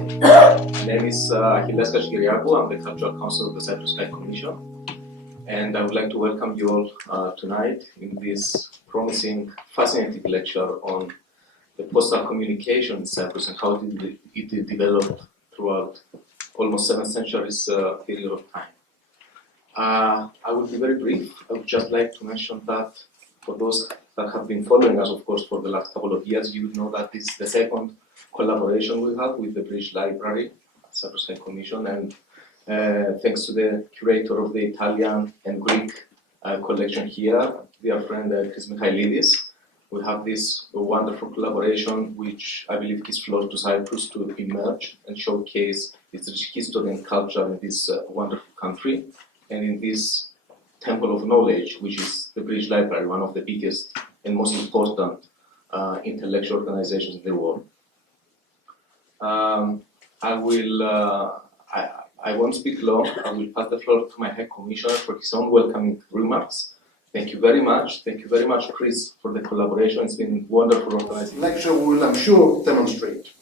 morning. My name is Achilles Kashkiriakou. I'm the Cultural Council of the Cyprus High Commission. And I would like to welcome you all tonight in this promising, fascinating lecture on the postal communication in Cyprus and how it developed throughout almost 7 centuries period of time. I will be very brief. I would just like to mention that for those that have been following us, of course, for the last couple of years, you know that this is the second collaboration we have with the British Library, Cyprus High Commission, and thanks to the curator of the Italian and Greek collection here, dear friend Chris Michailidis, we have this wonderful collaboration which I believe gives floor to Cyprus to emerge and showcase its rich history and culture in this wonderful country and in this temple of knowledge, which is the British Library, one of the biggest and most important intellectual organizations in the world. I won't speak long. I will pass the floor to my High Commissioner for his own welcoming remarks. Thank you very much. Thank you very much, Chris, for the collaboration. It's been wonderful organizing. The lecture will, I'm sure, demonstrate.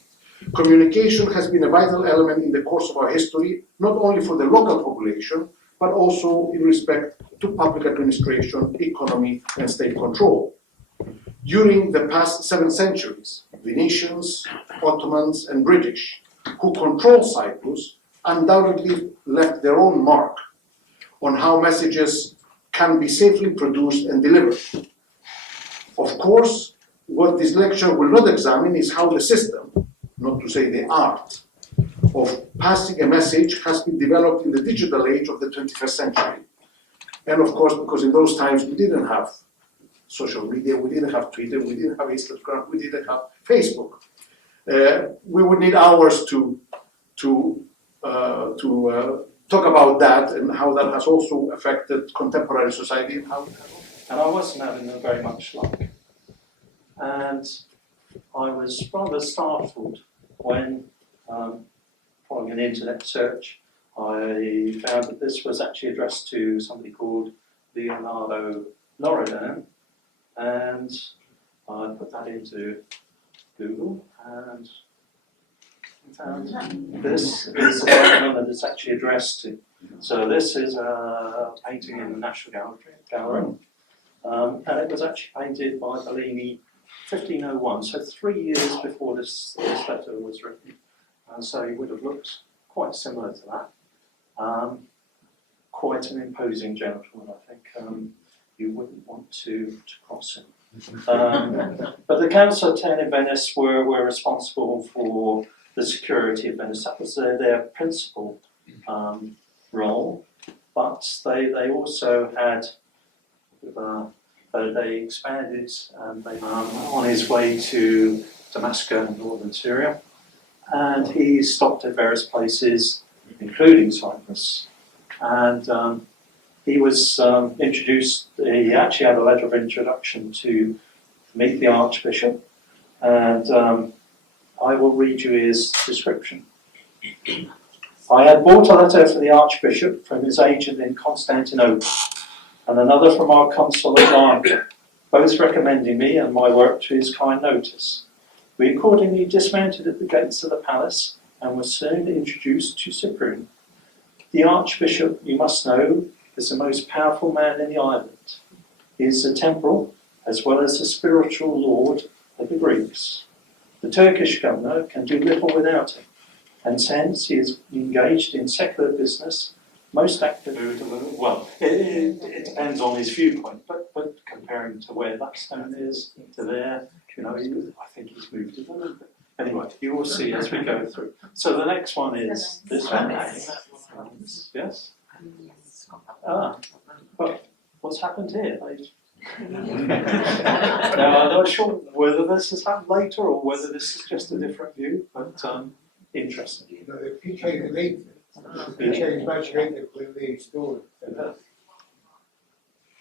Communication has been a vital element in the course of our history, not only for the local population, but also in respect to public administration, economy, and state control. During the past 7 centuries, Venetians, Ottomans, and British, who controlled Cyprus, undoubtedly left their own mark on how messages can be safely produced and delivered. Of course, what this lecture will not examine is how the system, not to say the art, of passing a message has been developed in the digital age of the 21st century. And of course, because in those times we didn't have social media, we didn't have Twitter, we didn't have Instagram, we didn't have Facebook. We would need hours to talk about that and how that has also affected contemporary society and how. And I wasn't having very much luck. And I was rather startled when, following an internet search, I found that this was actually addressed to somebody called Leonardo Loredan, and I put that into Google and found this is the one that it's actually addressed to. So this is a painting in the National Gallery, and it was actually painted by Bellini 1501, so 3 years before this letter was written. And so it would have looked quite similar to that. Quite an imposing gentleman, I think. You wouldn't want to cross him. But the Council of 10 in Venice were responsible for the security of Venice. That was their principal role. But they also had, they expanded and they on his way to Damascus in northern Syria. And he stopped at various places, including Cyprus. And he was introduced, he actually had a letter of introduction to meet the Archbishop. And I will read you his description. I had bought a letter for the Archbishop from his agent in Constantinople, and another from our consul at Larnaca, both recommending me and my work to his kind notice. We accordingly dismounted at the gates of the palace and were soon introduced to Cypriot. The Archbishop, you must know, is the most powerful man in the island. He is the temporal as well as the spiritual lord of the Greeks. The Turkish governor can do little without him, and since he is engaged in secular business, most active. Well, it depends on his viewpoint, but comparing to where that stone is to there, I think he's moved it a little bit. Anyway, you will see as we go through. So the next one is this one. Yes? But what's happened here? Now, I'm not sure whether this has happened later or whether this is just a different view, but interesting. If you change the name, you change much later with the story.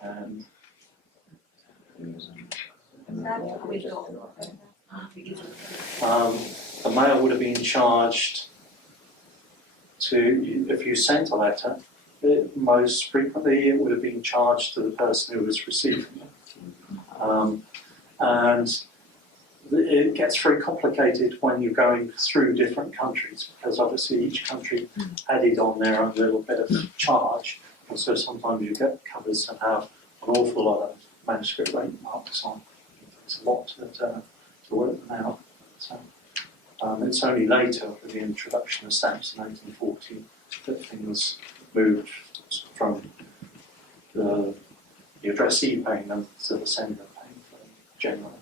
And the mail would have been charged to, if you sent a letter, most frequently it would have been charged to the person who was receiving it. And it gets very complicated when you're going through different countries, because obviously each country added on their own little bit of charge, and so sometimes you get covers that have an awful lot of manuscript rate marks on. It's a lot to work them out. So, it's only later, with the introduction of stamps in 1840, that things moved from the addressee paying them to the sender paying for them generally.